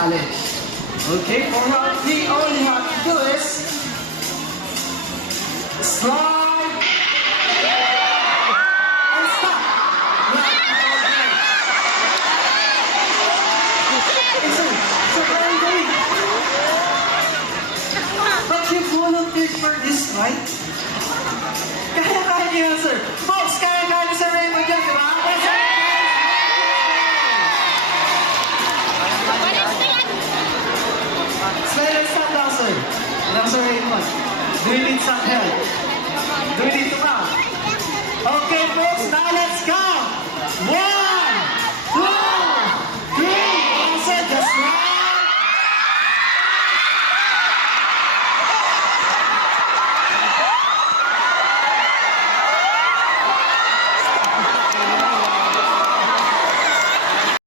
challenge. Okay, for round 3, all you have to do is slide and stop. It's a very good. But you volunteered for this, right? Kaya niyo, sir.